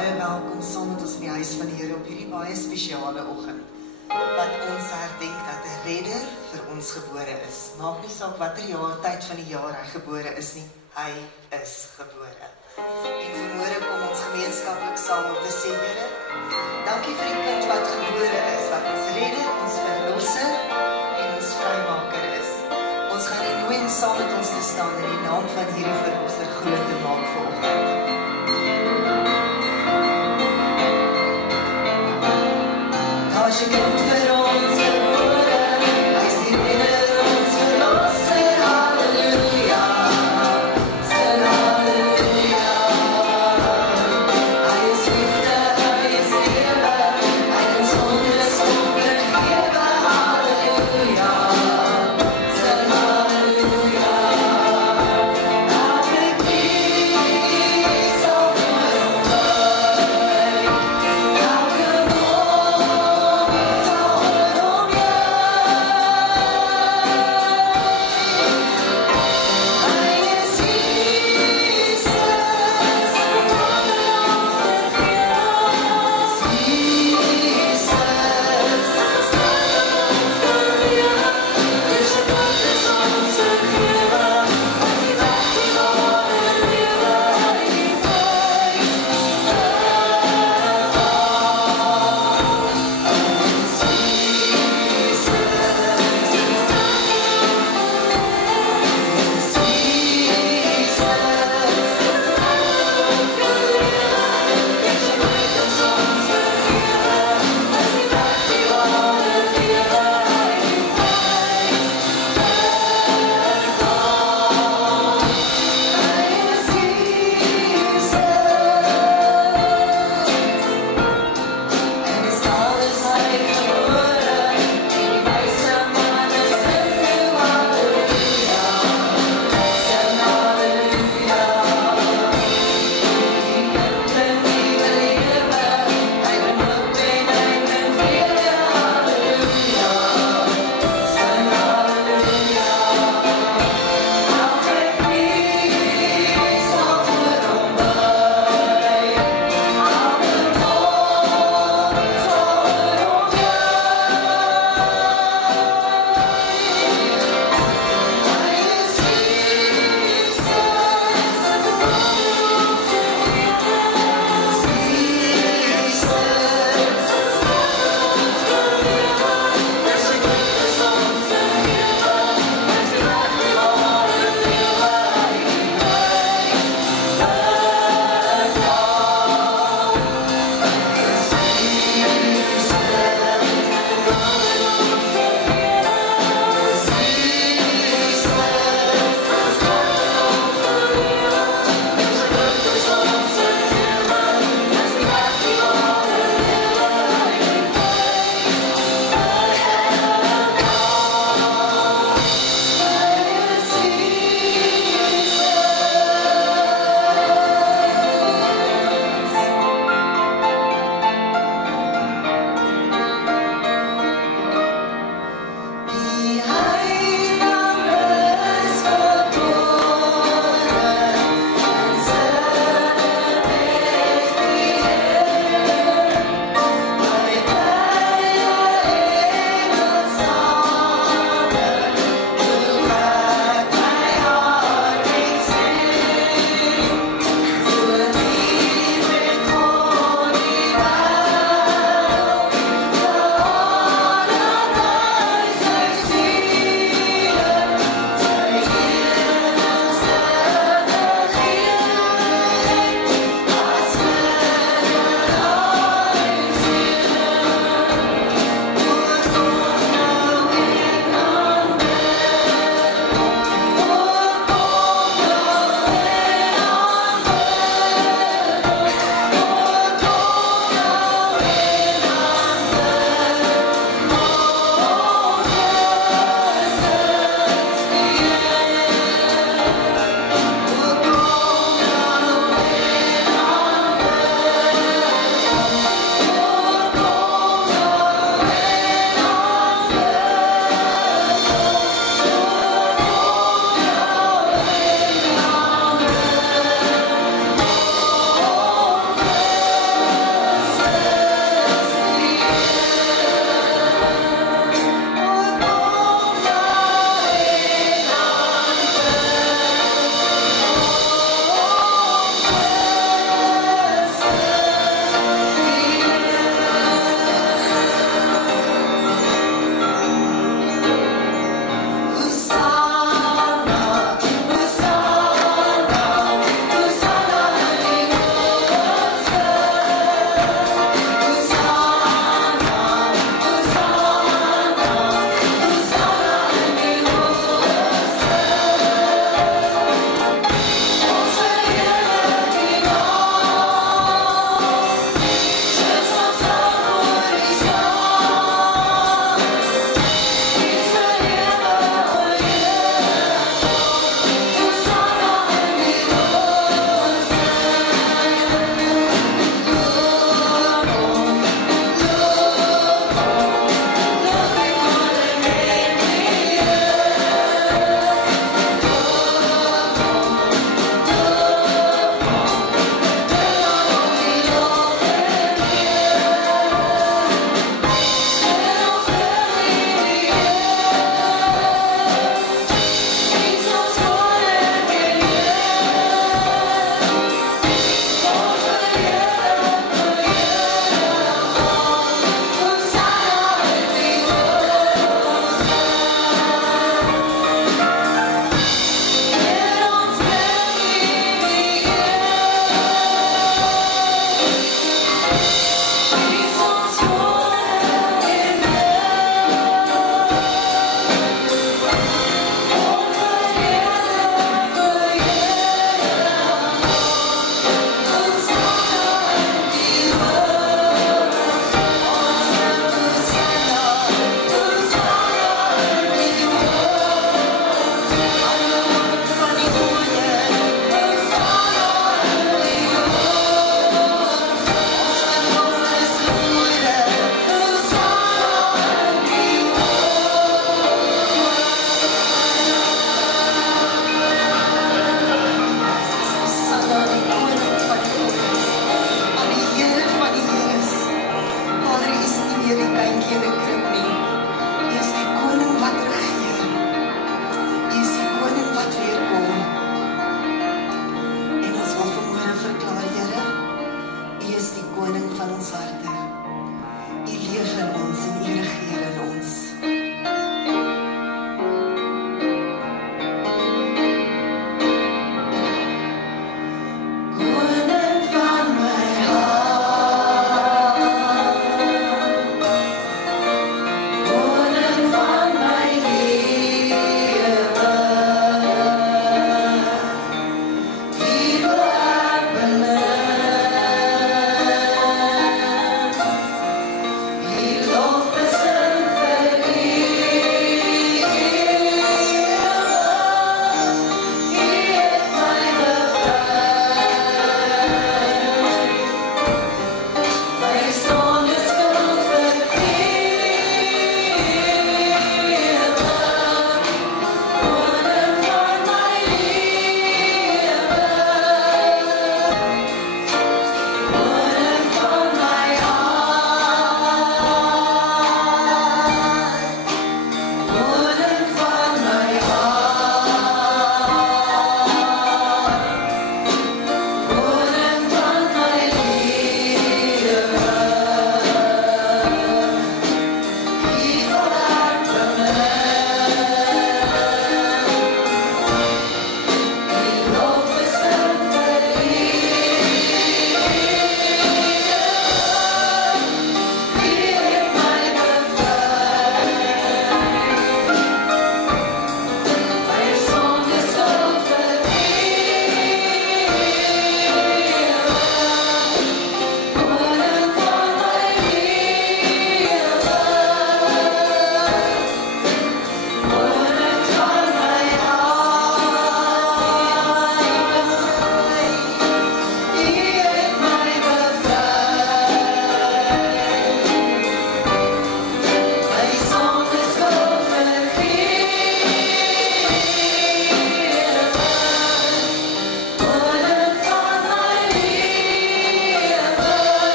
baie welkom saam met ons in die huis van die Here op hierdie baie spesiale oggend. Wat ons herdenk dat 'n redder vir ons gebore is. Maak nie saak watter tyd van die jaar hy gebore is nie, hy is gebore. En vanmôre kom ons gemeenskaplik saam om te sê, Here, dankie vir die kind wat gebore is, wat ons redder, ons verlosser en ons vrymaker is. Ons gaan U nooi om saam met ons te staan in die naam van hierdie verlosser groot te maak vanoggend. As je kind vir ons gebore, hy is die redder, ons verlosser, halleluja, sing halleluja. Hy is liefde, hy is lewe, hy kan sondes kom vergewe, halleluja, sing halleluja. Elke knie sal voor hom buig, elke mond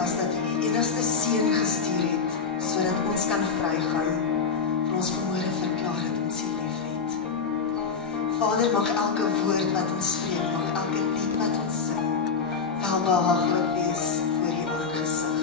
was dat U U enigste seun gestuur het, sodat ons kan vrygaan, vir ons vanmôre verklaar dat ons U liefhet. Vader, mag elke woord wat ons spreek, mag elke lied wat ons sing, welbehaaglik wees voor U aangesig.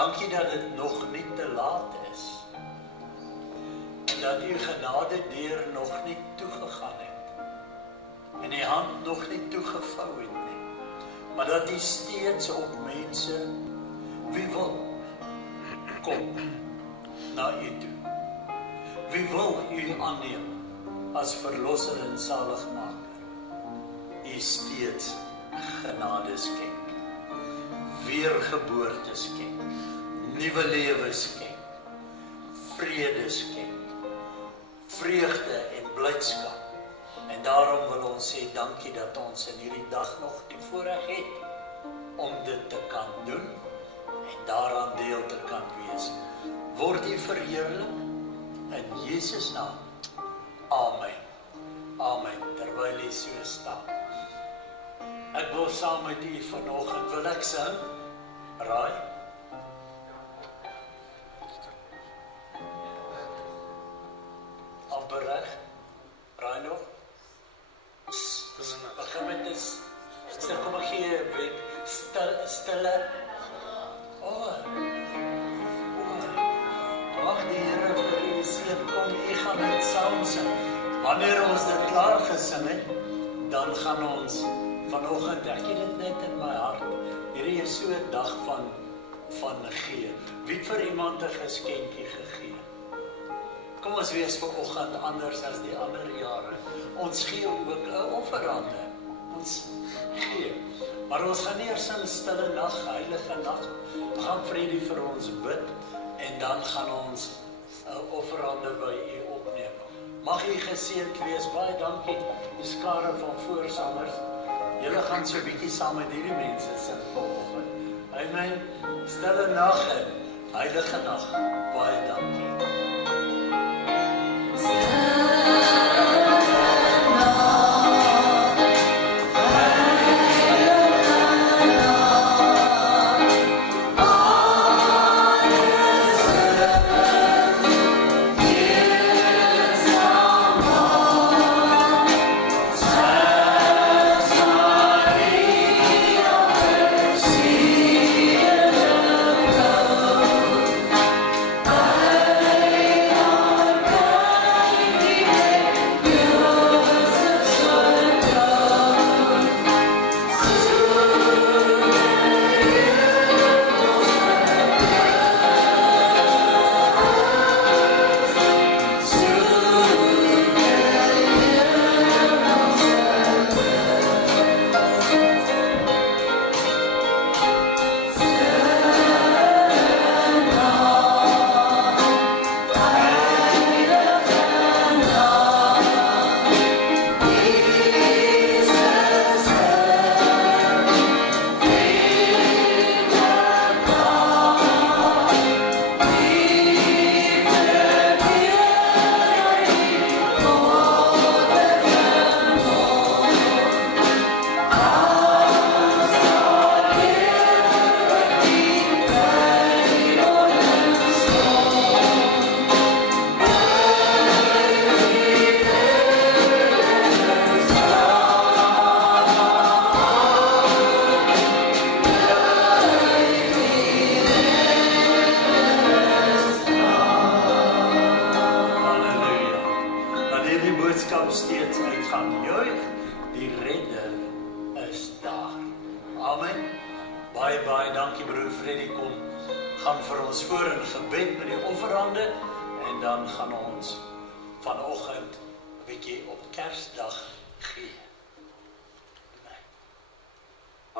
Dankie dat dit nog nie te laat is. En dat U genade deur nog nie toegegaan het. En die hand nog nie toegevou het nie. Maar dat U steeds op mense wie wil kom na U toe. Wie wil U aanneem as verlosser en saligmaker. U steeds genade skenk. Weergeboorte skenk, nuwe lewe skenk, vrede skenk, vreugde en blydskap en En daarom wil ons sê dankie dat ons in hierdie dag nog die voorreg het om dit te kan doen en daaraan deel te kan wees. Word U verheerlik in Jesus naam. Amen. Amen. Terwyl U so staan. Ek wil saam met U vanoggend wil ek sing. Raai. Amper reg. Raai nog. Begin met dit. Kom ek gee weet stille. Mag die Here vir U seën kom. U gaan dit saam sing. Wanneer ons dit klaar gesing het, dan gaan ons vanoggend, ek het dit net in my hart. Hierdie is so 'n dag van gee. Wie het vir iemand 'n geskenkie gegee? Kom ons wees vanoggend anders as die ander jare. Ons gee ook 'n offerande. Ons gee. Maar ons gaan eers in stille nag, heilige nag, gaan Freddy vir ons bid en dan gaan ons 'n offerande by U opneem. Mag U geseënd wees. Baie dankie. Die skare van voorsangers. Julle gaan so 'n bietjie saam met hierdie mense sing vanoggend. Amen. Stille nag en heilige nag. Baie dankie.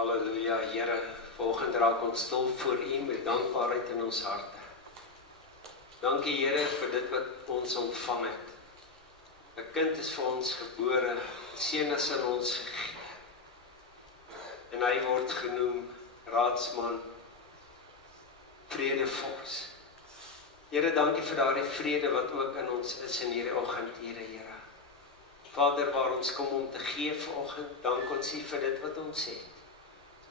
Halleluja, Here, vanoggend raak ons stil voor U met dankbaarheid in ons harte. Dankie Here vir dit wat ons ontvang het. 'n Kind is vir ons gebore, 'n seun is aan ons gegee. En hy word genoem Raadsman, Vredevors. Here, dankie vir daardie vrede wat ook in ons is in hierdie oggendure, Here. Vader, waar ons kom om te gee vanoggend, dank ons U vir dit wat ons het.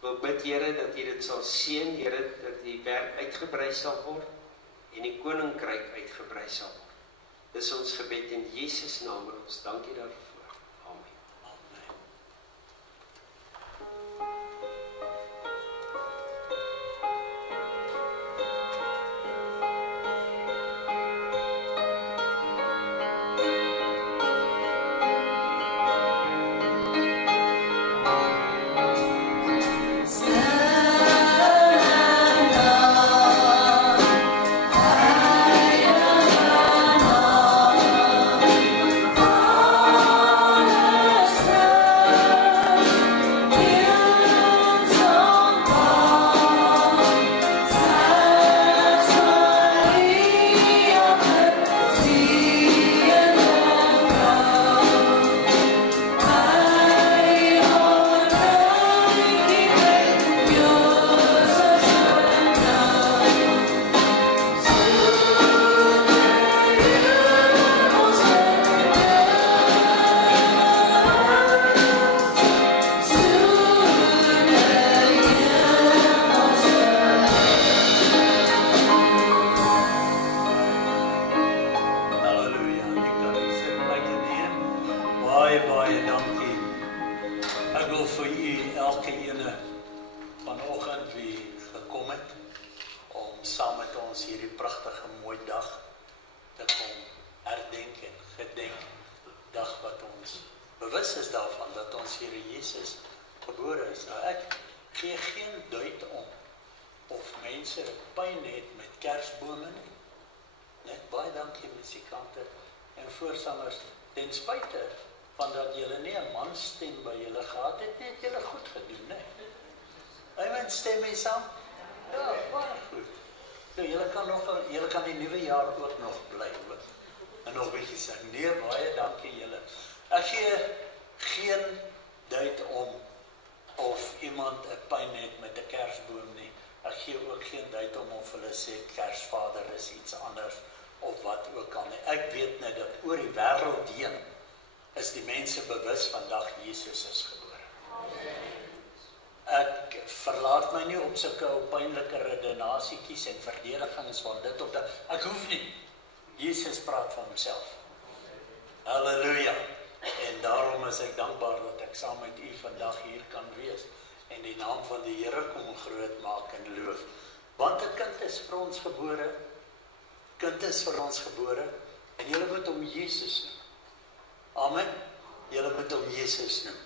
Wil bid, Here, dat U dit sal seën, Here, dat die werk uitgebrei sal word en die koninkryk uitgebrei sal word. Dis ons gebed in Jesus naam en ons dankie daarvoor. Amen. Amen. Oh Baie dankie. Ek wil vir u elke ene vanoggend wie gekom het om saam met ons hierdie pragtige mooi dag te kom herdenk en gedenk. Dag wat ons bewus is daarvan dat ons Here Jesus gebore is. Nou ek gee geen duit om of mense pyn het met kersbome nie. Net baie dankie musikante en voorsangers. Ten spyte van dat julle nie 'n manstem by julle gehad het, het julle goed gedoen, né? Amen, stem mee saam? Ja, baie goed. So, julle kan die nuwe jaar ook nog bly, hoor. En nog 'n bietjie sing. Nee, baie dankie julle. Ek gee geen duit om of iemand 'n pyn het met 'n kersboom nie. Ek gee ook geen duit om of hulle sê Kersvader is iets anders of wat ook al nie. Ek weet net dat oor die wêreld heen is die mense bewus vandag Jesus is gebore. Ek verlaat my nie op sulke pynlike redenasietjies en verdedigings van dit op dat ek hoef nie. Jesus praat van homself. Halleluja. En daarom is ek dankbaar dat ek saam met u vandag hier kan wees en die naam van die Here kom groot maak en loof. Want 'n kind is vir ons gebore. Kind is vir ons gebore en julle moet hom Jesus noem. Amen. Julle moet hom Jesus noem.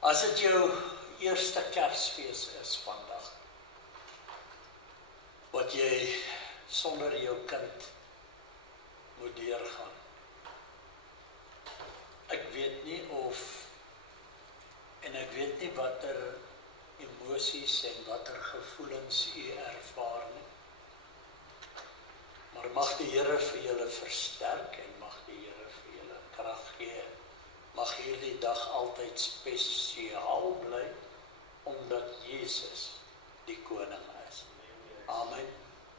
As dit jou eerste Kersfees is vandag, wat jy sonder jou kind moet deurgaan. Ek weet nie ek weet nie watter emosies en watter gevoelens u ervaar nie. Maar mag die Here vir julle versterk en mag die Here vir julle krag gee. Mag hierdie dag altyd spesiaal bly, omdat Jesus die koning is. Amen.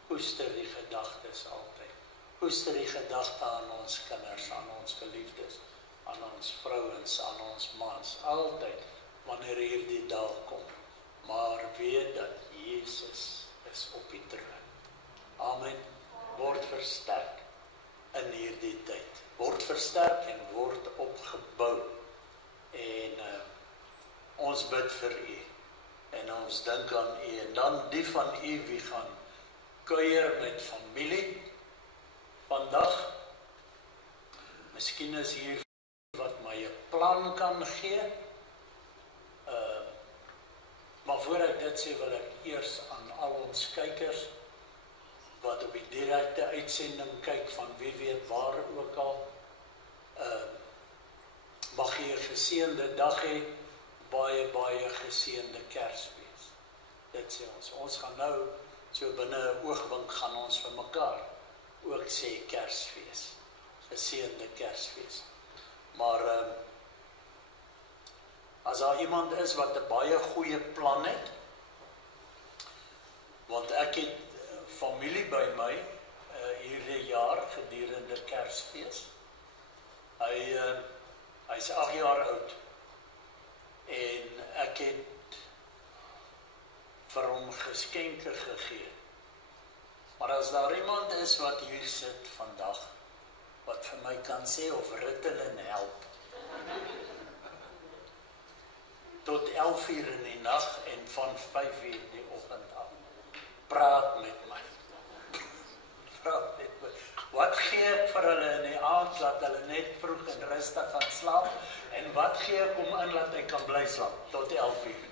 Koester die gedagtes altyd. Koester die gedagte aan ons kinders, aan ons geliefdes, aan ons vrouens, aan ons mans, altyd, wanneer hierdie dag kom. Maar weet dat Jesus is op die troon. Amen. Word versterk in hierdie tyd. Word versterk en word opgebou. En ons bid vir u. En ons dink aan u. En dan die van u wie gaan kuier met familie vandag. Miskien is hier wat my 'n plan kan gee. Maar voor ek dit sê, wil ek eers aan al ons kykers wat op die direkte uitsending kyk van wie weet waar ook al, mag jy 'n geseënde dag hê, baie geseënde Kersfees. Dit sê ons. Ons gaan nou so binne 'n oogwink gaan ons vir mekaar ook sê Kersfees. Geseënde Kersfees. Maar as daar iemand is wat 'n baie goeie plan het, want ek het familie by my hierdie jaar gedurende Kersfees. Hy's 8 jaar oud en ek het vir hom geskenke gegee. Maar as daar iemand is wat hier sit vandag wat vir my kan sê of Ritalin help tot 11 uur in die nag en van 5 uur in die oggend af, praat met my. Wat gee ek vir hulle in die aand, laat hulle net vroeg en rustig gaan slaap, en wat gee ek om in, laat hy kan bly slaap, tot 11 uur.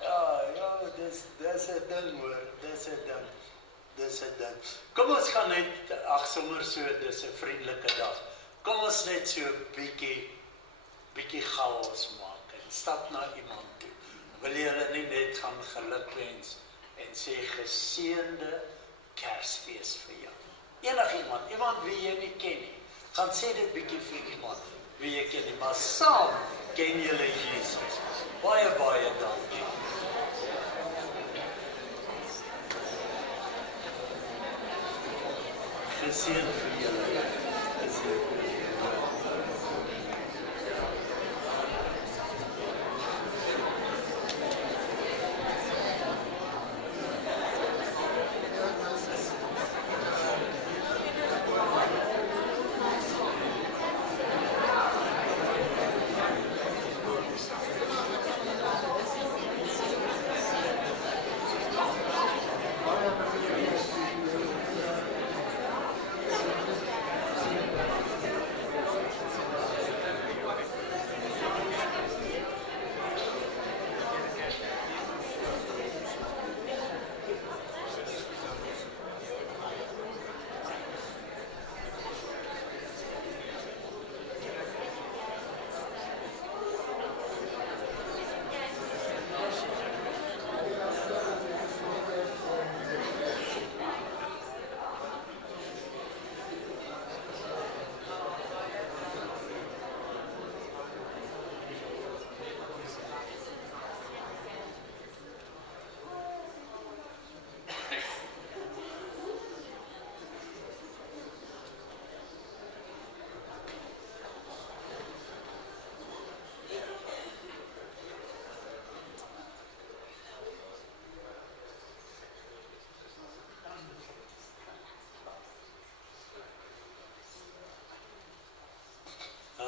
Ja, dis 'n ding hoor, dis 'n ding. Kom ons gaan net, sommer so, dis 'n vriendelike dag. Kom ons net so 'n bietjie chaos maak, en stap na iemand toe. Wil jy hulle nie net gaan gelukwens en sê geseënde Kersfees vir jou. Iemand wie jy nie ken nie, gaan sê dit bietjie vir iemand wie jy ken nie, maar saam ken julle Jesus. Baie dankie. Geseën vir julle.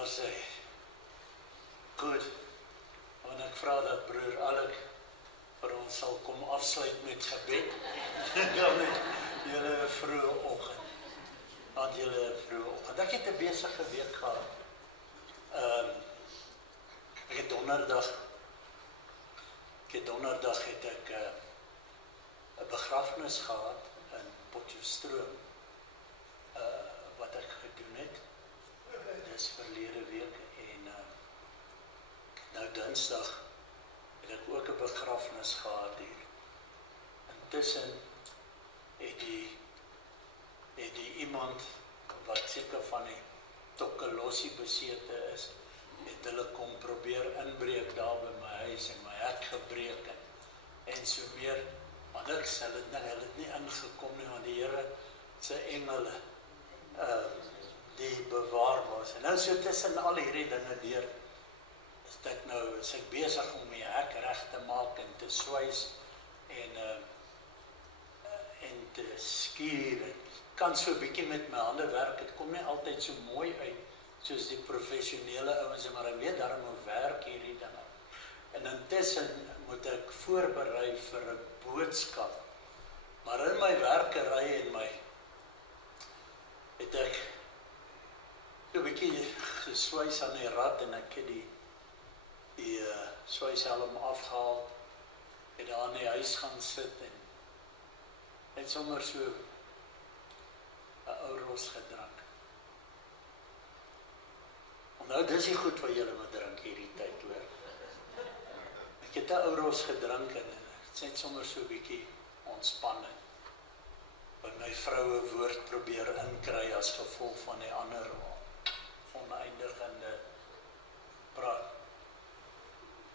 sê, goed, want ek vra dat broer Alec vir ons sal kom afsluit met gebed, dan met julle vroege oggend. Want julle vroege oggend. Ek het 'n besige week gehad. Ek het donderdag het ek 'n begrafnis gehad in Potchefstroom, wat ek gedoen het. Dis verlede week en nou Dinsdag het ek ook 'n begrafnis gehad hier. Intussen het die iemand wat seker van die tokkelossie besete is, het hulle kom probeer inbreek daar by my huis en my hart gebreek en so meer, maar niks, hulle het nie ingekom nie, want die Here se engele die bewaar was. En nou so tussen al hierdie dinge deur, is ek besig om my hek reg te maak en te swys en te skuur. Ek kan so 'n bietjie met my hande werk, dit kom nie altyd so mooi uit soos die professionele ouens, maar ek weet daarom hoe werk hierdie dinge. En intussen moet ek voorberei vir 'n boodskap. Maar in my werkery en het ek so 'n bietjie geswys aan die rad en ek het die swyshelm afgehaal, het daar in die huis gaan sit en het sommer so 'n ou ros gedrink. Nou, dis nie goed wat julle moet drink hierdie tyd, hoor. Ek het 'n ou ros gedrink en het net sommer so 'n bietjie ontspanning. By my vroue woord probeer inkry as gevolg van die ander oneindigende praat.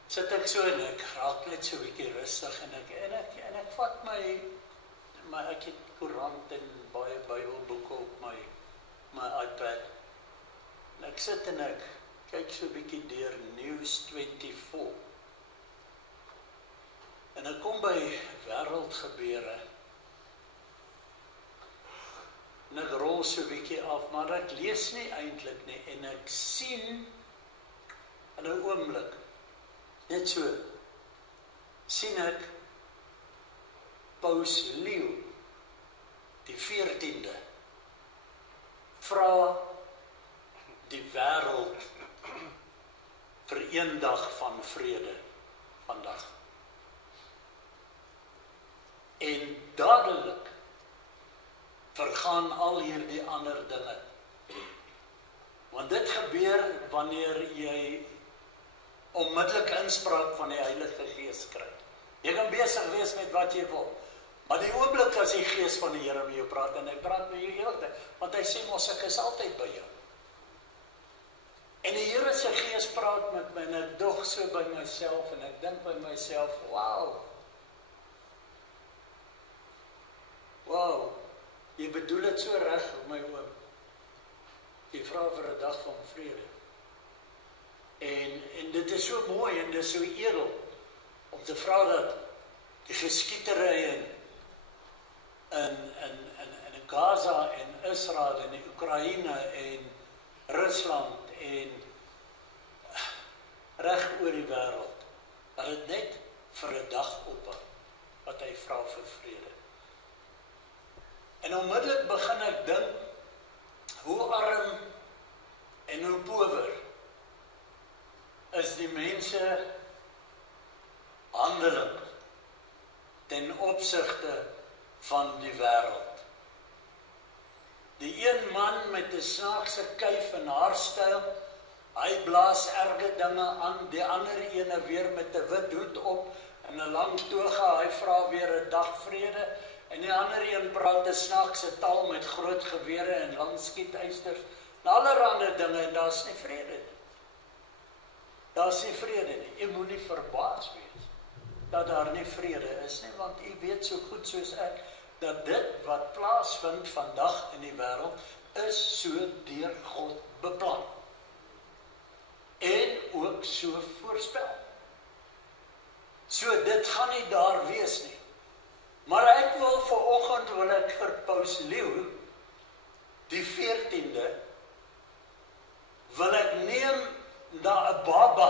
Sit ek so en ek raak net so 'n bietjie rustig en ek vat ek het koerant en baie Bybelboeke op my iPad. En ek sit en ek kyk so 'n bietjie deur News24. En ek kom by wêreldgebeure. En ek rol so 'n bietjie af, maar ek lees nie eintlik nie en ek sien in 'n oomblik, net so, sien ek Paus Leo die 14de vra die wêreld vir een dag van vrede vandag. En dadelik vergaan al hierdie ander dinge. Want dit gebeur wanneer jy onmiddellik inspraak van die Heilige Gees kry. Jy kan besig wees met wat jy wil, maar die oomblik as die Gees van die Here met jou praat, en hy praat met jou heeltyd, want hy sê mos ek is altyd by jou. En die Here se Gees praat met my en ek dog so by myself en ek dink by myself, wow, jy bedoel dit so reg op my oom. Jy vra vir 'n dag van vrede. En dit is so mooi en dit is so edel om te vra dat die geskietery in Gaza en Israel en die Oekraïne en Rusland en reg oor die wêreld, dat dit net vir 'n dag ophou wat hy vra vir vrede. En onmiddellik begin ek dink hoe arm en hoe power is die mense handeling ten opsigte van die wêreld. Die een man met 'n snaakse kuif en haarstyl, hy blaas erge dinge aan, die ander ene weer met 'n wit hoed op en 'n lang toga, hy vra weer 'n dag vrede, en die ander een praat 'n snaakse taal met groot gewere en lang skieteisters, en allerhande dinge, en daar's nie vrede nie. Daar's nie vrede nie. Jy moenie verbaas wees dat daar nie vrede is nie, want jy weet so goed soos ek, dat dit wat plaasvind vandag in die wêreld, is so deur God beplan. En ook so voorspel. So dit gaan nie daar wees nie. Maar ek wil vanoggend ek vir Paus Leo die 14de wil ek neem na 'n baba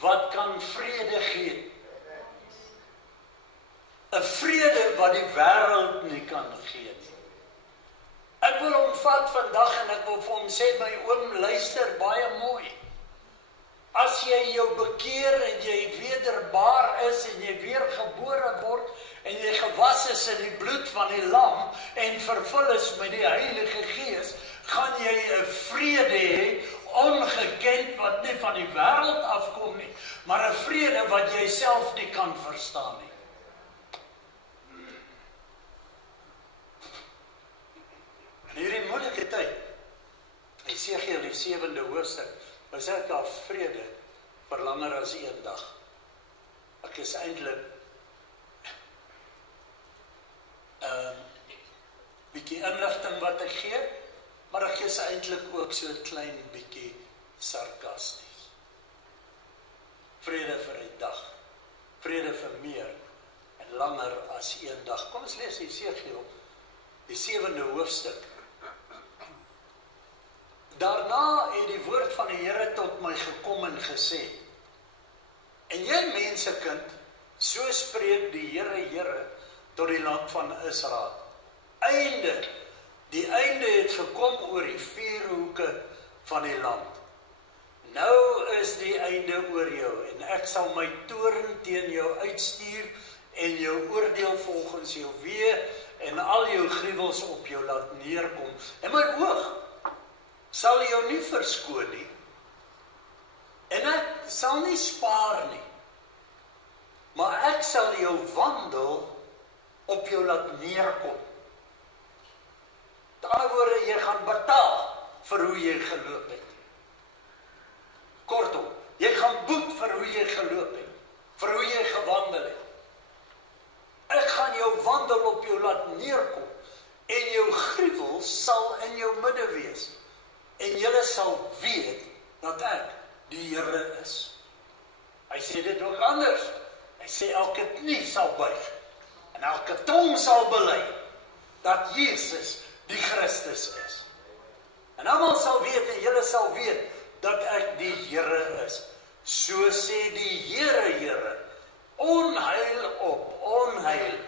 wat kan vrede gee. 'n Vrede wat die wêreld nie kan gee nie. Ek wil hom vat vandag en ek wil vir hom sê, my oom, luister baie mooi. As jy jou bekeer en jy wederbaar is en jy weer gebore word en jy gewas is in die bloed van die lam en vervul is met die Heilige Gees, gaan jy 'n vrede hê, ongekend, wat nie van die wêreld afkom nie, maar 'n vrede wat jy self nie kan verstaan nie. In hierdie moeilike tyd, Esegiel die 7de hoofstuk, is ek daar vrede vir langer as een dag. Ek is eintlik bietjie inligting wat ek gee, maar ek is eintlik ook so 'n klein bietjie sarkasties. Vrede vir 'n dag, vrede vir meer en langer as een dag. Kom ons lees Esegiel, die 7de hoofstuk. Daarna het die woord van die Here tot my gekom en gesê, en jy mensekind, so spreek die Here tot die land van Israel. Die einde het gekom oor die 4 hoeke van die land. Nou is die einde oor jou, en ek sal my toorn teen jou uitstuur, en jou oordeel volgens jou weë, en al jou gruwels op jou laat neerkom. En my oog sal jou nie verskoon nie, en ek sal nie spaar nie, maar ek sal jou wandel op jou laat neerkom. Met ander woorde, jy gaan betaal vir hoe jy geloop het. Kortom, jy gaan boet vir hoe jy geloop het, vir hoe jy gewandel het. Ek gaan jou wandel op jou laat neerkom, en jou gruwels sal in jou midde wees, en julle sal weet dat ek die Here is. Hy sê dit ook anders. Hy sê elke knie sal buig, en elke tong sal bely, dat Jesus die Christus is. En almal sal weet, en julle sal weet, dat ek die Here is. So sê die Here, onheil op onheil.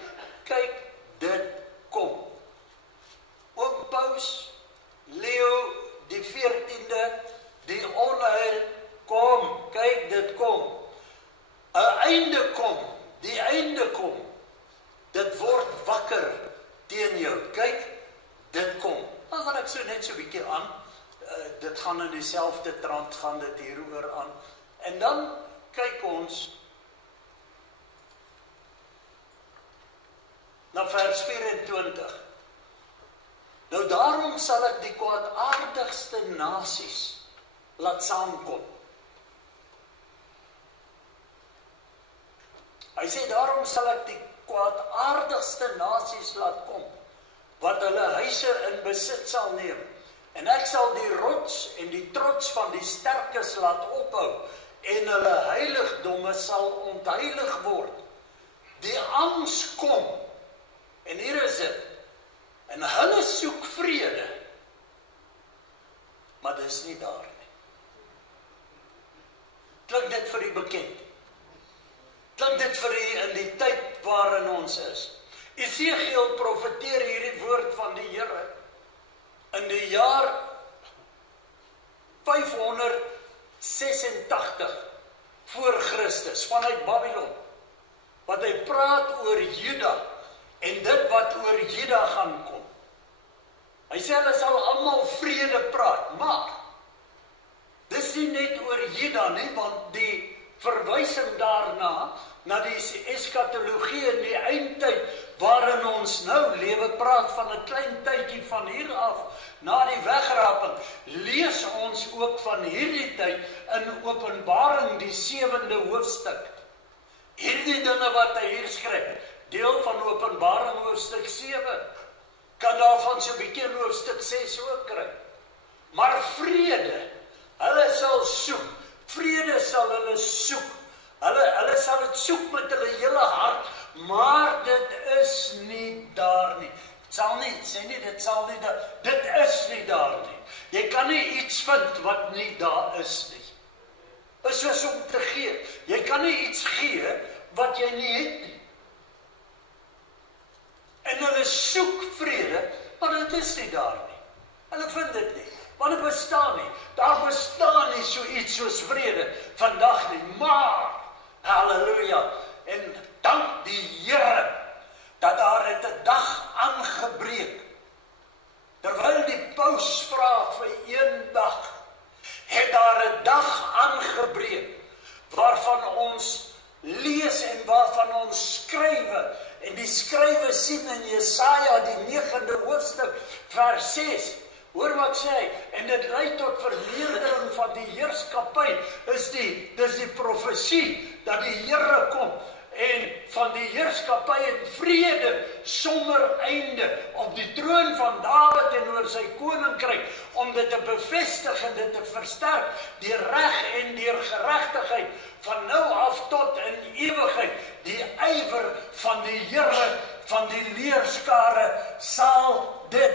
Kyk, dit kom. Oom Paus, Leo die 14de, die onheil kom. Kyk, dit kom. 'n einde kom, die einde kom. Dit word wakker teen jou. Kyk, dit kom. Dan gaan ek so net so 'n bietjie aan. Dit gaan in dieselfde trant gaan dit hieroor aan. En dan kyk ons na vers 24. Nou daarom sal ek die kwaadaardigste nasies laat saamkom. Hy sê daarom sal ek die kwaadaardigste nasies laat kom, wat hulle huise in besit sal neem. En ek sal die rots en die trots van die sterkes laat ophou, en hulle heiligdomme sal ontheilig word. Die angs kom, en hier is dit, en hulle soek vrede, maar dis nie daar nie. Klink dit vir u bekend? Klink dit vir u in die tyd waarin ons is? Esegiel profeteer hierdie woord van die Here in die jaar 586 voor Christus, vanuit Babylon, wat hy praat oor Juda, en dit wat oor Juda gaan kom. Hy sê hulle sal almal vrede praat, maar dis nie net oor Juda nie, want die verwysing daarna, na die eskatologie in die eindtyd, waarin ons nou lewe, praat van 'n klein tydjie van hier af, na die wegraping, lees ons ook van hierdie tyd in Openbaring die 7de hoofstuk. Hierdie dinge wat hy hier skryf, deel van Openbaring hoofstuk 7, kan daarvan so 'n bietjie in hoofstuk 6 ook kry. Maar vrede, hulle sal soek, vrede sal hulle soek, hulle sal dit soek met hulle hele hart, maar dit is nie daar nie. Dit sal nie, sê nie, dit sal nie daar, dit is nie daar nie. Jy kan nie iets vind wat nie daar is nie. Is soos om te gee. Jy kan nie iets gee wat jy nie het nie. En hulle soek vrede, maar dit is nie daar nie. Hulle vind dit nie, want dit bestaan nie. Daar bestaan nie so iets soos vrede vandag nie, maar, halleluja, en dank die Here, dat daar het 'n dag aangebreek. Terwyl die paus vra vir een dag, het daar 'n dag aangebreek, waarvan ons lees en waarvan ons skrywe, en die skrywe sien in Jesaja die 9de hoofstuk, vers 6, hoor wat sê hy, en dit lei tot vermeerdering van die heerskappy, dis die profesie, dat die Here kom, en van die heerskappy en vrede sonder einde op die troon van Dawid en oor sy koninkryk, om dit te bevestig en dit te versterk, deur reg en deur geregtigheid, van nou af tot in ewigheid. Die ywer van die Here van die leerskare sal dit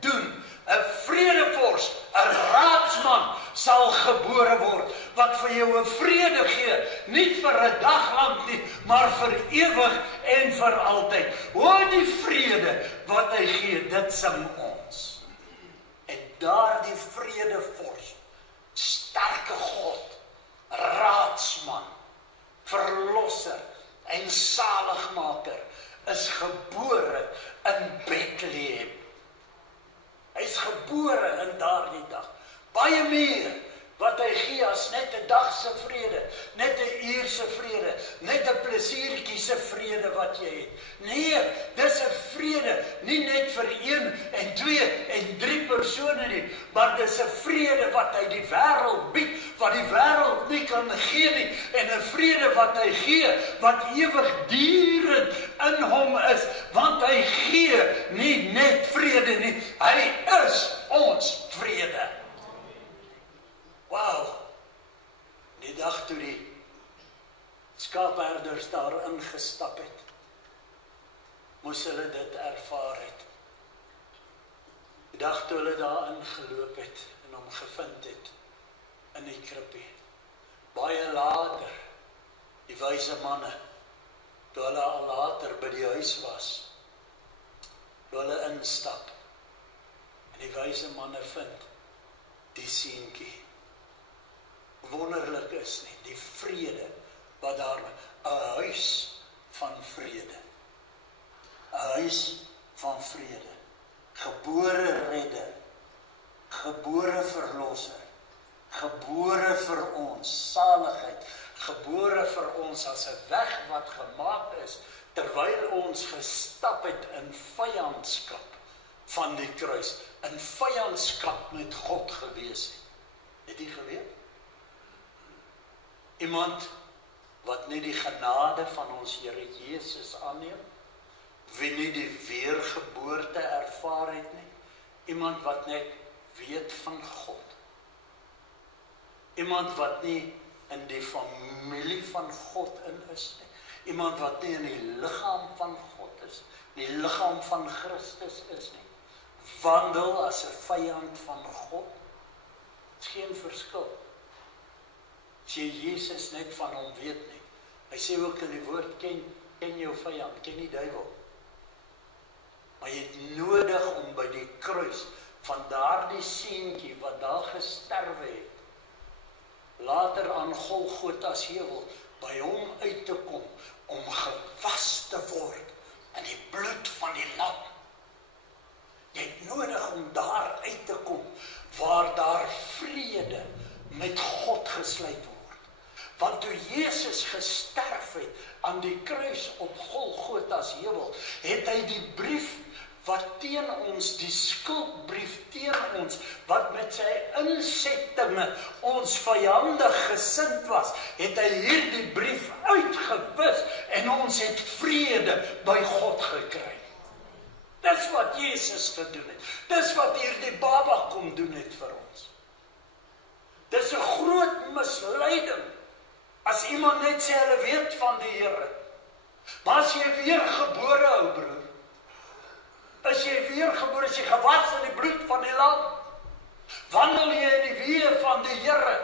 doen. 'n Vredevors, 'n raadsman sal gebore word, wat vir jou 'n vrede gee, nie vir 'n dag lank nie, maar vir ewig en vir altyd. Hoor die vrede wat hy gee, dit sing ons. En daardie vredevors, sterke God, raadsman, verlosser en saligmaker, is gebore in Bethlehem. Hy is gebore in daardie dag. Baie meer wat hy gee as net 'n dag se vrede, net 'n uur se vrede, net 'n plesiertjie se vrede wat jy het. Nee, dis 'n vrede, nie net vir 1 en 2 en 3 persone nie, maar dis 'n vrede wat hy die wêreld bied, wat die wêreld nie kan gee nie, en 'n vrede wat hy gee, wat ewigdurend in hom is, want hy gee nie net vrede nie, hy is ons vrede. Wow, die dag toe die skaapherders daar ingestap het, moes hulle dit ervaar het. Die dag toe hulle daar ingeloop het en hom gevind het in die krippie. Baie later, die wyse manne, toe hulle al later by die huis was, toe hulle instap, en die wyse manne vind die seentjie. Wonderlik is nie, die vrede, wat daar, 'n huis van vrede, 'n huis van vrede, gebore redder, gebore verlosser, gebore vir ons saligheid, gebore vir ons as 'n weg wat gemaak is, terwyl ons gestap het in vyandskap van die kruis, in vyandskap met God gewees het. Het jy geweet? Iemand wat nie die genade van ons Here Jesus aanneem, wie nie die weergeboorte ervaar het nie, iemand wat net weet van God, iemand wat nie in die familie van God in is nie, iemand wat nie in die liggaam van God is, die liggaam van Christus is nie, wandel as 'n vyand van God, is geen verskil. As jy Jesus net van hom weet nie. Hy sê ook in die woord, ken jou vyand, ken die duiwel. Maar jy het nodig om by die kruis van daardie seentjie wat daar gesterwe het, later aan Golgotha se heuwel, by hom uit te kom, om gewas te word in die bloed van die lam. Jy het nodig om daar uit te kom, waar daar vrede met God gesluit word. Want toe Jesus gesterf het aan die kruis op Golgotha se heuwel, het hy die brief wat teen ons, die skuldbrief teen ons, wat met sy insettinge ons vyandig gesind was, het hy hierdie brief uitgewis en ons het vrede by God gekry. Dis wat Jesus gedoen het. Dis wat hierdie baba kom doen het vir ons. Dis 'n groot misleiding as iemand net sê hulle weet van die Here. Maar as jy weergebore, ou broer, as jy weergebore, as jy gewas in die bloed van die lam, Wandel jy in die weë van die Here?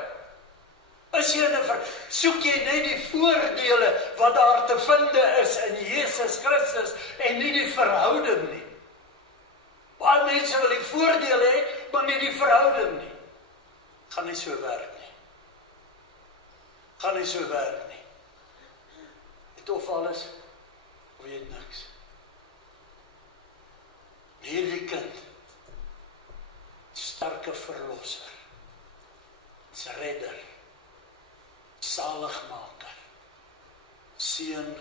Is jy soek jy net die voordele wat daar te vind is in Jesus Christus en nie die verhouding nie? Baie mense wil die voordele hê, maar nie die verhouding nie. Gaan nie so werk nie. Gaan nie so werk nie. Het of alles, of jy het niks. Hierdie kind, sterke verlosser, is redder, saligmaker, seun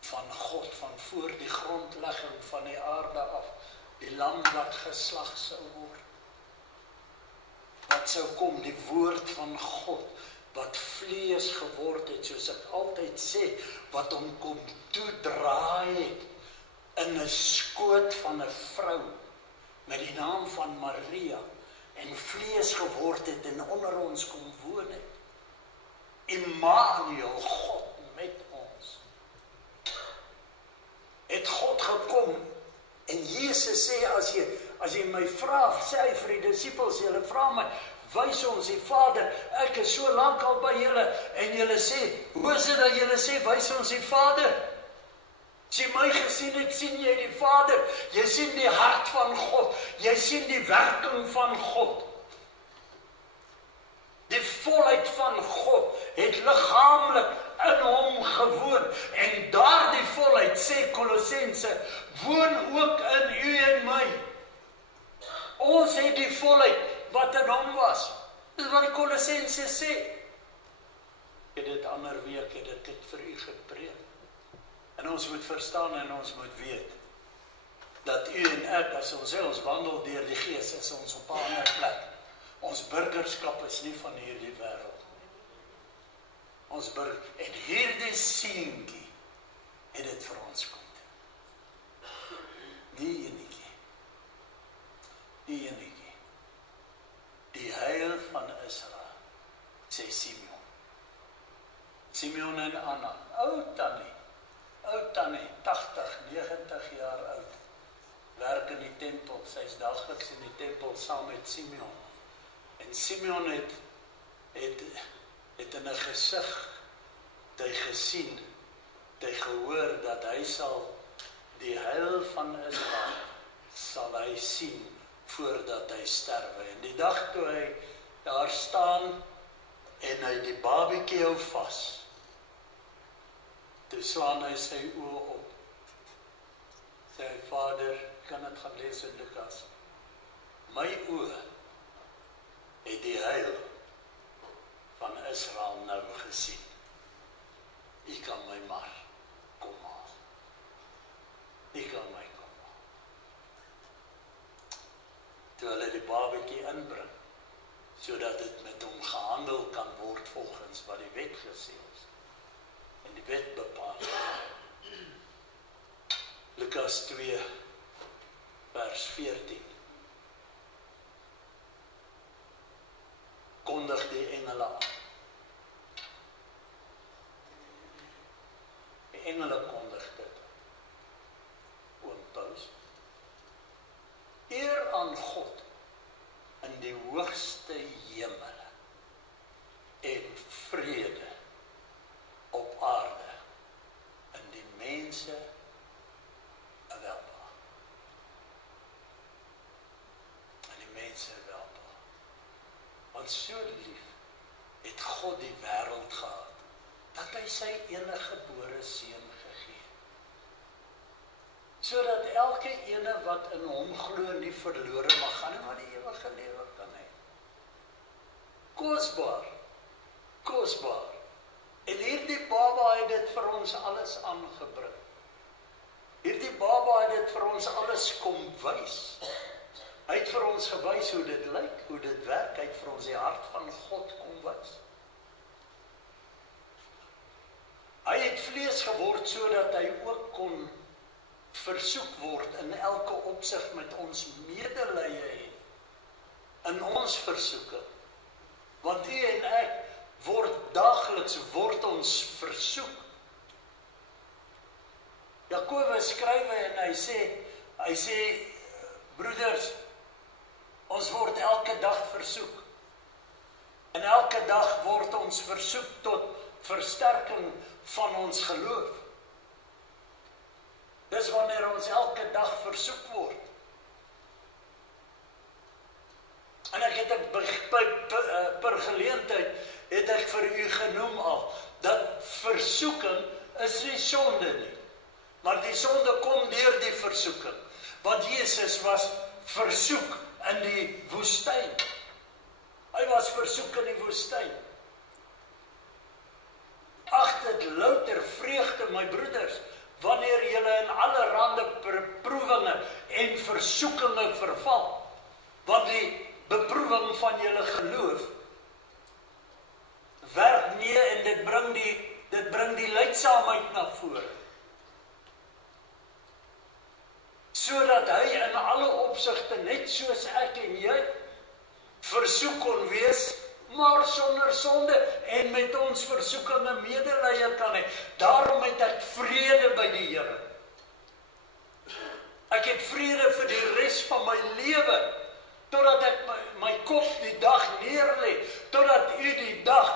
van God, van voor die grondlegging van die aarde af, die lam wat geslag sou word, wat sou kom, die woord van God, wat vlees geword het, soos ek altyd sê, wat hom kom toedraai het, in 'n skoot van 'n vrou, met die naam van Maria, en vlees geword het, en onder ons kom woon het. Immanuel, God met ons. Het God gekom, en Jesus sê, as jy my vra, sê hy vir die disippels, julle vra my, wys ons die Vader, ek is so lank al by julle, en julle sê, hoe is dit dat julle sê, wys ons die Vader? As jy my gesien het, sien jy die Vader, jy sien die hart van God, jy sien die werking van God. Die volheid van God het liggaamlik in hom gewoon, en daardie volheid, sê Kolossense, woon ook in u en my. Ons het die volheid wat in hom was. Dis wat die Kolossense sê. Ek het dit ander week, het ek dit vir u gepreek. En ons moet verstaan en ons moet weet, dat u en ek, as ons sê, ons wandel deur die Gees, is ons op 'n ander plek. Ons burgerskap is nie van hierdie wêreld. Ons burger, en hierdie seentjie, het dit vir ons kom. Die enetjie. Die enetjie. Die heil van Israel, sê Simeon. Simeon en Anna, ou tannie, 80, 90 jaar oud, werk in die tempel, sy is dagliks in die tempel saam met Simeon. En Simeon het in 'n gesig, het hy gesien, het hy gehoor, dat hy sal die heil van Israel, sal hy sien, voordat hy sterwe. En die dag toe hy daar staan, en hy die babietjie hou vas, toe slaan hy sy oë op, sê hy, Vader, kan het gaan lees in Lukas, my oë het die heil van Israel nou gesien. U kan my maar kom haal. U kan my kom haal. Toe hulle die babietjie inbring, sodat dit met hom gehandel kan word volgens wat die wet gesê is. En die wet bepaal. Lukas 2, vers 14. Kondig die engele aan. Die engele kondig dit. Oom Paus. Eer aan God in die hoogste hemel en vrede op aarde in die mense 'n welbehaag. In die mense 'n welbehaag. Want so lief het God die wêreld gehad, dat hy sy enige gebore seun gegee, sodat elke ene wat in hom glo nie verlore mag gaan, maar die ewige lewe kan hê. Kosbaar, kosbaar. En hierdie baba het dit vir ons alles aangebring. Hierdie baba het dit vir ons alles kom wys. Hy het vir ons gewys hoe dit lyk, hoe dit werk. Hy het vir ons die hart van God kom wys. Hy het vlees geword sodat hy ook kon versoek word in elke opsig met ons medelee hê. In ons versoeke. Want u en ek daagliks word ons versoek. Jakobus skryf en hy sê broeders, Ons word elke dag versoek. En elke dag word ons versoek tot versterking van ons geloof. Dis wanneer ons elke dag versoek word. En ek het per geleentheid het ek vir u genoem al, dat versoeking is nie sonde nie. Maar die sonde kom deur die versoeking. Want Jesus was versoek in die woestyn. Hy was versoek in die woestyn. Ag, dit louter vreugde, my broeders, wanneer julle in allerhande beproewinge en versoekinge verval. Want die beproewing van julle geloof werk mee en dit bring die lydsaamheid na vore. Sodat hy in alle opsigte, net soos ek en jy, versoek kon wees, maar sonder sonde, en met ons versoekinge medelee kan hê. Daarom het ek vrede by die Here. Ek het vrede vir die res van my lewe, totdat ek my kop die dag neerlê, totdat u die dag,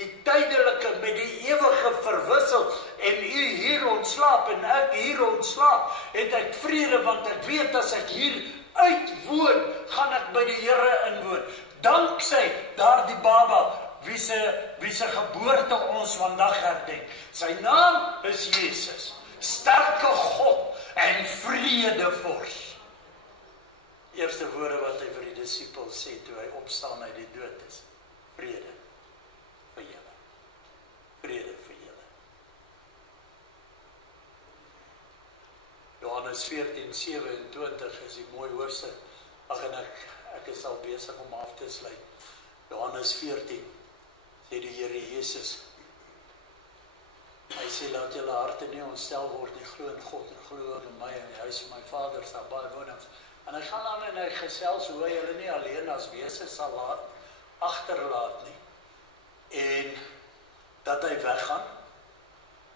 die tydelike met die ewige verwissel, en u hier ontslaap, en ek hier ontslaap, het ek vrede, want ek weet, as ek hier uitwoon, gaan ek by die Here inwoon. Danksy daardie baba, wie se geboorte ons vandag herdenk. Sy naam is Jesus, sterke God en vredevors. Eerste woorde wat hy vir die disippels sê, toe hy opstaan uit die dood is, vrede vir julle. Vrede vir julle. Johannes 14:27 is die mooi hoofstuk. Ag, en ek is al besig om af te sluit. Johannes 14 sê die Here Jesus, hy sê, laat julle harte nie ontstel word nie, glo in God en glo in my, en die huis van my Vader is daar baie wonings. En hy gaan aan en hy gesels hoe hy hulle nie alleen as wese sal agterlaat nie, en dat hy weggaan,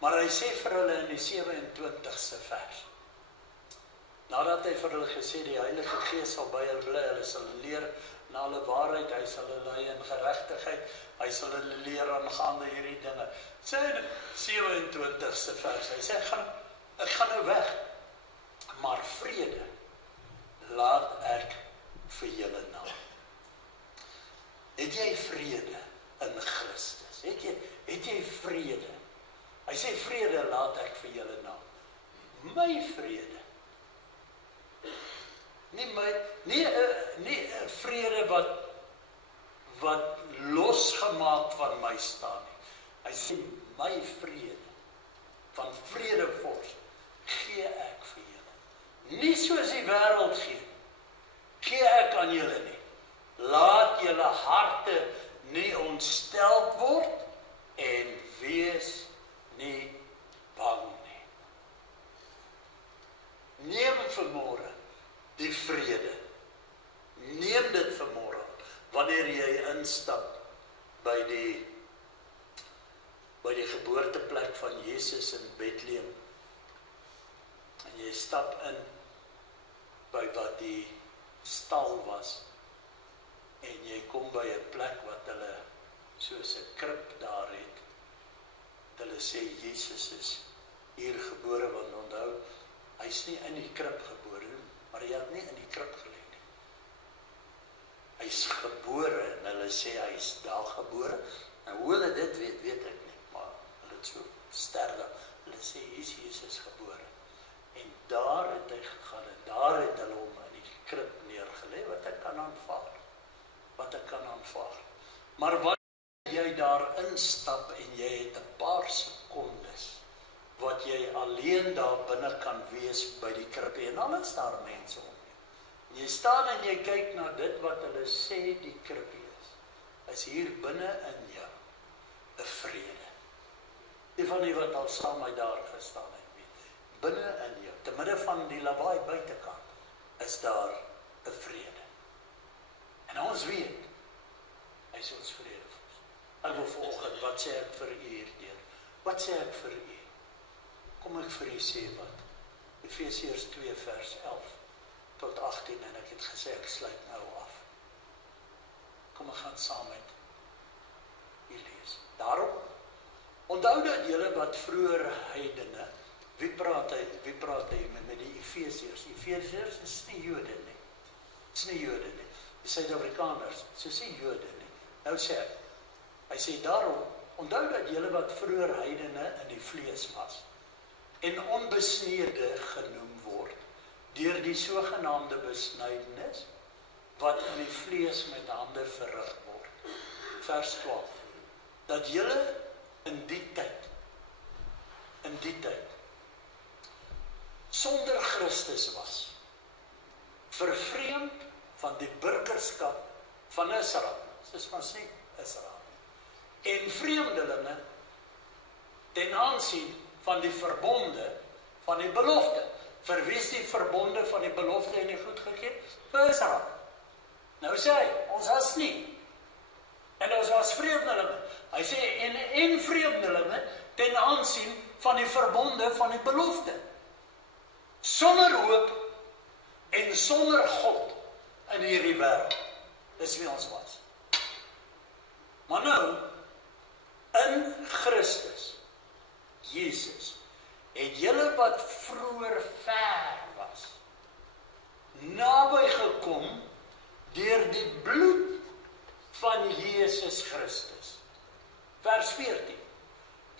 maar hy sê vir hulle in die 27ste vers, nadat hy vir hulle gesê, die Heilige Gees sal by hulle bly, hulle sal leer na hulle waarheid, hy sal hulle lei in geregtigheid, hy sal hulle leer aangaande hierdie dinge. Sê in die 27ste vers, hy sê, ek gaan nou weg, maar vrede laat ek vir julle na. Het jy vrede in Christus? Het jy vrede? Hy sê, vrede laat ek vir julle na. My vrede. Nie vrede wat losgemaak van my staan nie. Hy sê, my vrede, van vredevors, gee ek vir julle. Nie soos die wêreld gee ek aan julle nie. Laat julle harte nie ontsteld word en wees nie bang nie. Neem vanmôre die vrede. Neem dit vanmôre, wanneer jy instap by die geboorteplek van Jesus in Bethlehem. En jy stap in by wat die stal was, en jy kom by 'n plek wat hulle soos 'n krib daar het. Hulle sê Jesus is hier gebore, want onthou, hy's nie in die krib gebore nie, maar hy het nie in die krib gelê nie. Hy's gebore, en hulle sê hy's daar gebore. Nou hoe hulle dit weet ek nie, maar hulle het so sterre, hulle sê Jesus gebore. En daar het hy gegaan, en daar het hulle hom in die krib neergelê, wat ek kan aanvaar. Maar wanneer jy daar instap, en jy het 'n paar sekondes, wat jy alleen daar binne kan wees by die krib, en dan is daar mense om jou. Jy staan en jy kyk na dit wat hulle sê die krib is hier binne in jou 'n vrede. Die van die wat al saam my daar gestaan het, weet, binne in jou, te midde van die lawaai buitekant, is daar 'n vrede. En ons weet, hy is ons vredevors. Ek wil vanoggend, wat sê ek vir u hierdeur? Wat sê ek vir u? Kom ek vir u sê wat? Efesiërs 2 vers 11. tot 18 en ek het gesê ek sluit nou af. Kom ek gaan saam met u lees. Daarom, onthou dat julle wat vroeër heidene, wie praat hy met die Efesiërs? Efesiërs is nie Jode nie. Dis nie Jode nie. Die Suid-Afrikaners, soos nie Jode nie. Nou sê hy sê daarom, onthou dat julle wat vroeër heidene in die vlees was en onbesnede genoem word deur die sogenaamde besnydenis wat in die vlees met hande verrig word. Vers 12. Dat julle in die tyd sonder Christus was, vervreemd van die burgerskap van Israel, dis maar sê Israel, en vreemdelinge ten aansien van die verbonde van die belofte. Vir wie is die verbonde van die belofte en die goed gegee? Vir Israel. Nou sê hy, ons was nie. En ons was vreemdelinge. Hy sê, en vreemdelinge ten aansien van die verbonde van die belofte. Sonder hoop en sonder God in hierdie wêreld. Dis wie ons was. Maar nou, in Christus, Jesus, het julle wat vroeër ver was, naby gekom deur die bloed van Jesus Christus. Vers 14.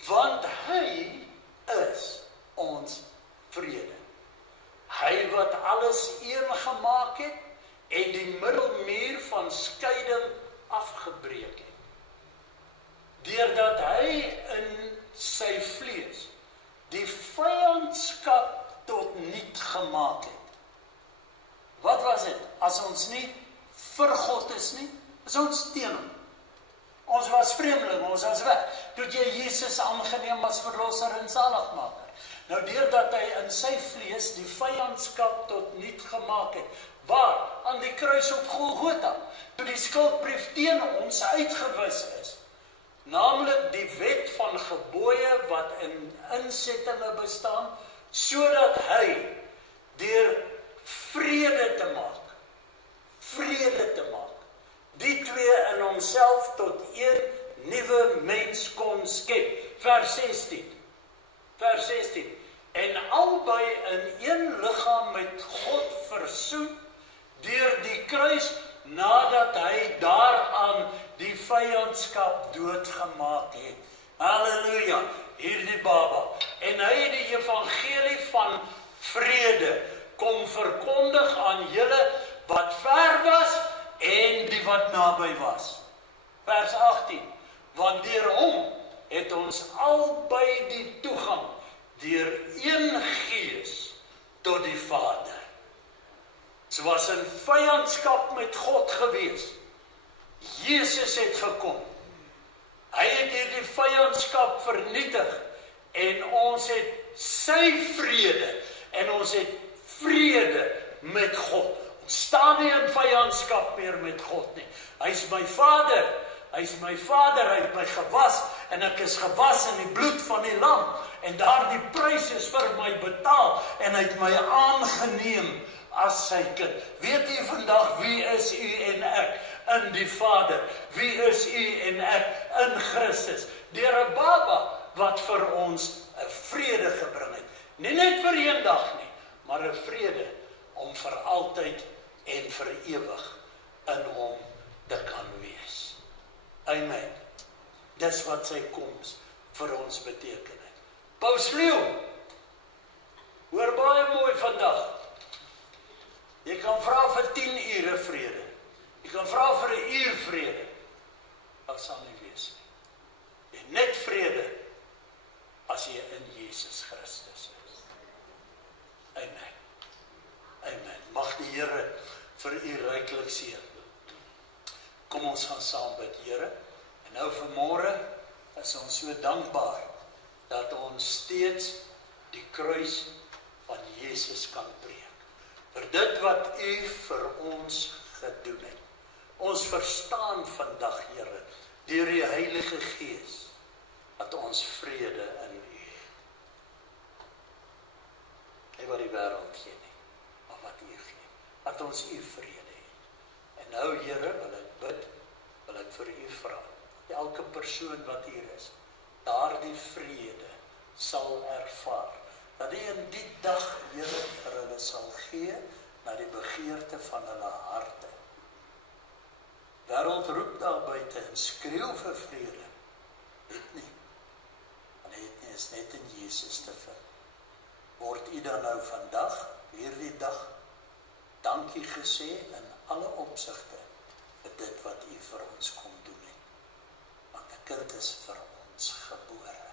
Want hy is ons vrede. Hy wat alles een gemaak het en die middelmuur van skeiding afgebreek het. Deurdat hy in sy vlees die vyandskap tot niet gemaak het. Wat was dit? As ons nie vir God is nie, is ons teen hom. Ons was vreemdeling, ons was weg. Toe jy Jesus aangeneem as verlosser en zaligmaker. Nou deurdat hy in sy vlees die vyandskap tot niet gemaak het. Waar? Aan die kruis op Golgotha. Toe die skuldbrief teen ons uitgewis is. Naamlik die wet van gebooie wat in insettinge bestaan, sodat hy deur vrede te maak, die twee in homself tot een nuwe mens kon skep. Vers 16. En albei in een liggaam met God versoen deur die kruis, nadat hy daaraan die vyandskap doodgemaak het. Halleluja, hierdie baba. En hy het die evangelie van vrede kom verkondig aan julle wat ver was en die wat naby was. Vers 18. Want deur hom het ons albei die toegang deur een gees tot die Vader. Sy was in vyandskap met God gewees. Jesus het gekom. Hy het hierdie vyandskap vernietig en ons het sy vrede en ons het vrede met God. Ons staan nie in vyandskap meer met God nie. Hy is my Vader, hy het my gewas en ek is gewas in die bloed van die lam en daardie prys is vir my betaal en hy het my aangeneem as sy kind. Weet u vandag wie is u en ek in die Vader? Wie is u en ek in Christus? Deur 'n baba wat vir ons 'n vrede gebring het. Nie net vir eendag nie, maar 'n vrede om vir altyd en vir ewig in hom te kan wees. Amen. Dis wat sy koms vir ons beteken het. Paus Leo, hoor baie mooi vandag. Jy kan vra vir 10 ure vrede. Jy kan vra vir 1 uur vrede. Dat sal nie wees nie. Jy net vrede as jy in Jesus Christus is. Amen. Amen. Mag die Here vir u ryklik seën. Kom ons gaan saam bid, Here. En nou vanmôre is ons so dankbaar dat ons steeds die kruis van Jesus kan preek. Vir dit wat u vir ons gedoen het. Ons verstaan vandag, Here, deur die Heilige Gees, dat ons vrede in u het. Nie wat die wêreld gee nie, maar wat u gee. dat ons u vrede het. En nou, Here, wil ek bid, wil ek vir u vra, elke persoon wat hier is, daardie vrede sal ervaar, dat u in die dag, Here, vir hulle sal gee, na die begeerte van hulle harte. Wêreld roep daar buite en skreeu vir vrede, het nie, want het nie, is net in Jesus te vind. Word u dan nou vandag, hierdie dag, dankie gesê in alle opsigte vir dit wat u vir ons kom doen het. Want 'n kind is vir ons gebore.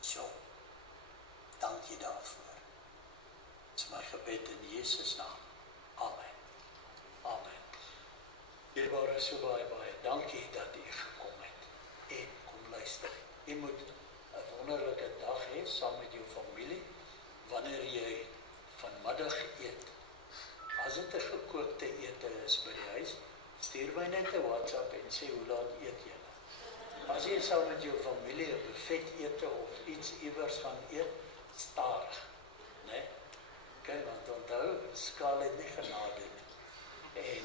So, dankie daarvoor. Dit is my gebed in Jesus naam. Amen. Amen. Dierbare, so baie dankie dat u gekom het en kom luister. U moet 'n wonderlike dag hê saam met jou familie. Wanneer jy vanmiddag eet, as dit 'n gekookte ete is by die huis, stuur my net 'n WhatsApp en sê hoe laat eet jy. As jy saam met jou familie 'n buffet ete of iets iewers gaan eet, stadig, né? Okay, want onthou, skaal het nie genade nie. En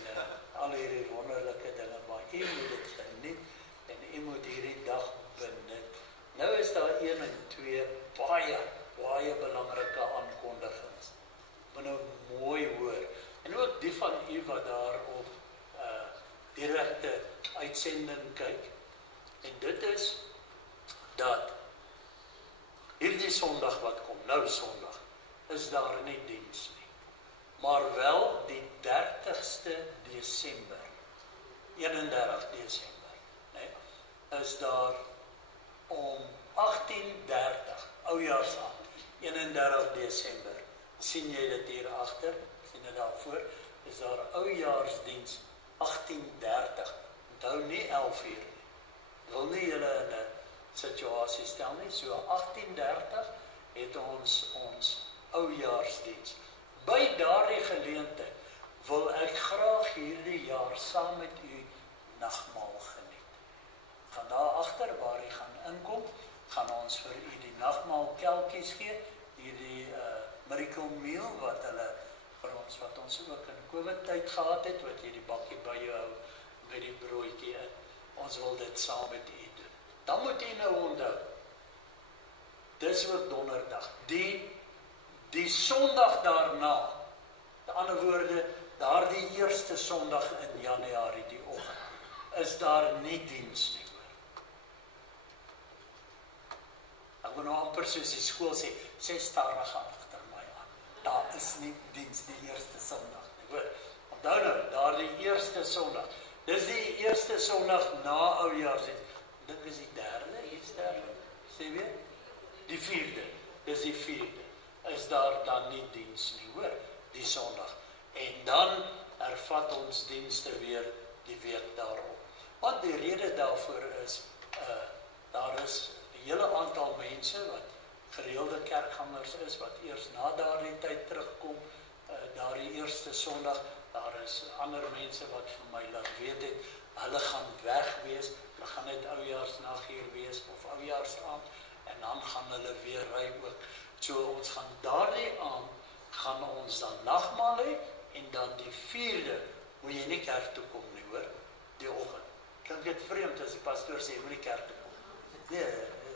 al hierdie wonderlike dinge, maar u moet dit geniet en u moet hierdie dag benut. Nou is daar 1 en 2 baie belangrike aankondigings. Moet nou mooi hoor. En ook die van u wat daar op direkte uitsending kyk. En dit is dat hierdie Sondag wat kom, nou Sondag, is daar nie diens nie. Maar wel die 30ste Desember, 31 Desember, nee, is daar om 18:30, oujaarsaand, 31 Desember, sien jy dit hier agter, sien dit daarvoor, is daar oujaarsdiens 18:30, onthou nie 11 uur nie, wil nie julle in 'n situasie stel nie, so 18:30 het ons oujaarsdiens. By daardie geleentheid wil ek graag hierdie jaar saam met u nagmaal geniet. Van daar agter waar u gaan inkom, gaan ons vir u die nagmaal kelkies gee, hierdie miracle meal wat hulle vir ons, wat ons ook in COVID tyd gehad het, wat jy die bakkie by jou hou, met die broodjie in. Ons wil dit saam met u doen. Dan moet u nou onthou, dis ook donderdag, die Sondag daarna, met ander woorde, daardie eerste Sondag in Januarie, die oggend, is daar nie diens nie, hoor. Ek wil nou amper soos die skool sê, sê stadig gaan agter my aan. Daar is nie diens die eerste Sondag nie, hoor. Onthou nou, daardie eerste Sondag, dis die eerste Sondag na oujaarsdiens. Dit is die derde, iets derde, sê weer? Die vierde, dis die vierde. Is daar dan nie diens nie, hoor, die Sondag. En dan ervat ons dienste weer die week daarop. Wat die rede daarvoor is, daar is 'n hele aantal mense wat gereelde kerkgangers is, wat eers na daardie tyd terugkom, daardie eerste Sondag, daar is ander mense wat vir my laat weet het, hulle gaan weg wees, hulle gaan net oujaarsnag hier wees, of oujaarsaand, en dan gaan hulle weer ry ook. So ons gaan daardie aand, gaan ons dan nagmaal hê, en dan die vierde, moet jy nie kerk toe kom nie, hoor, die oggend. Klink dit vreemd as die pastoor sê, moet nie kerk toe kom. Nee,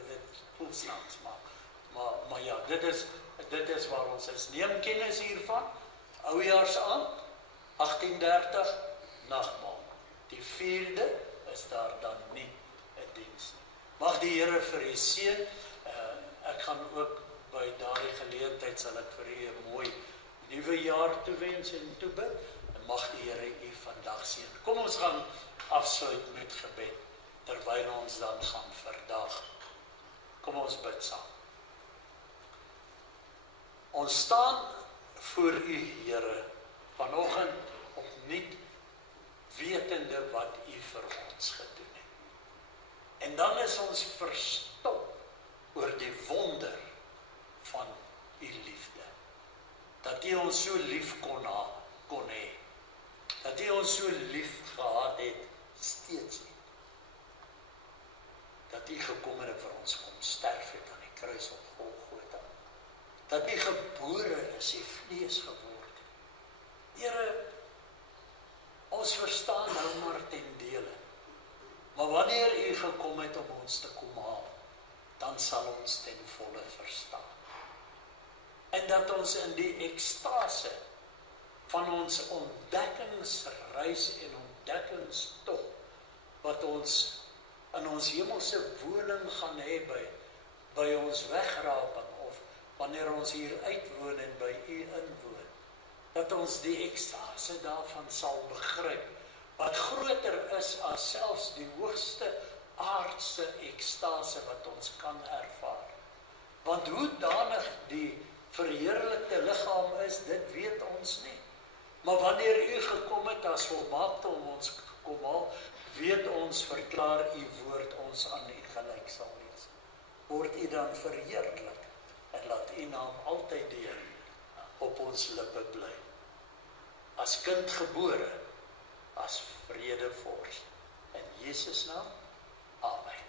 dit voel snaaks, maar ja, dit is waar ons is. Neem kennis hiervan, oujaarsaand, 18:30, nagmaal. Die vierde is daar dan nie 'n diens nie. Mag die Here vir u seën. Ek gaan ook by daardie geleentheid sal ek vir u 'n mooi nuwe jaar toewens en toebid. En mag die Here u vandag seën. Kom ons gaan afsluit met gebed terwyl ons dan gaan verdag. Kom ons bid saam. Ons staan voor u, Here, vanoggend opnuut wetende wat u vir ons gedoen het. En dan is ons verstop oor die wonder van u liefde. Dat u ons so lief kon hê. Dat u ons so lief gehad het, steeds het. Dat u gekom het vir ons kom sterf het aan die kruis op Golgotha. Dat u gebore is, u vlees geword het. Here, Maar wanneer u gekom het om ons te kom haal, dan sal ons ten volle verstaan. En dat ons in die ekstase van ons ontdekkingsreis en ontdekkingstog, wat ons in ons hemelse woning gaan hê by ons wegraping, of wanneer ons hier uitwoon en by u inwoon, dat ons die ekstase daarvan sal begryp, wat groter is as selfs die hoogste aardse ekstase wat ons kan ervaar. Want hoe danig die verheerlikte liggaam is, dit weet ons nie. Maar wanneer u gekom het as volmaakte om ons gekom haal, weet ons, verklaar u woord ons aan u gelyk sal wees. Word u dan verheerlik en laat u naam altyd deur op ons lippe bly. As kind gebore, as vredevors. In Jesus naam, amen.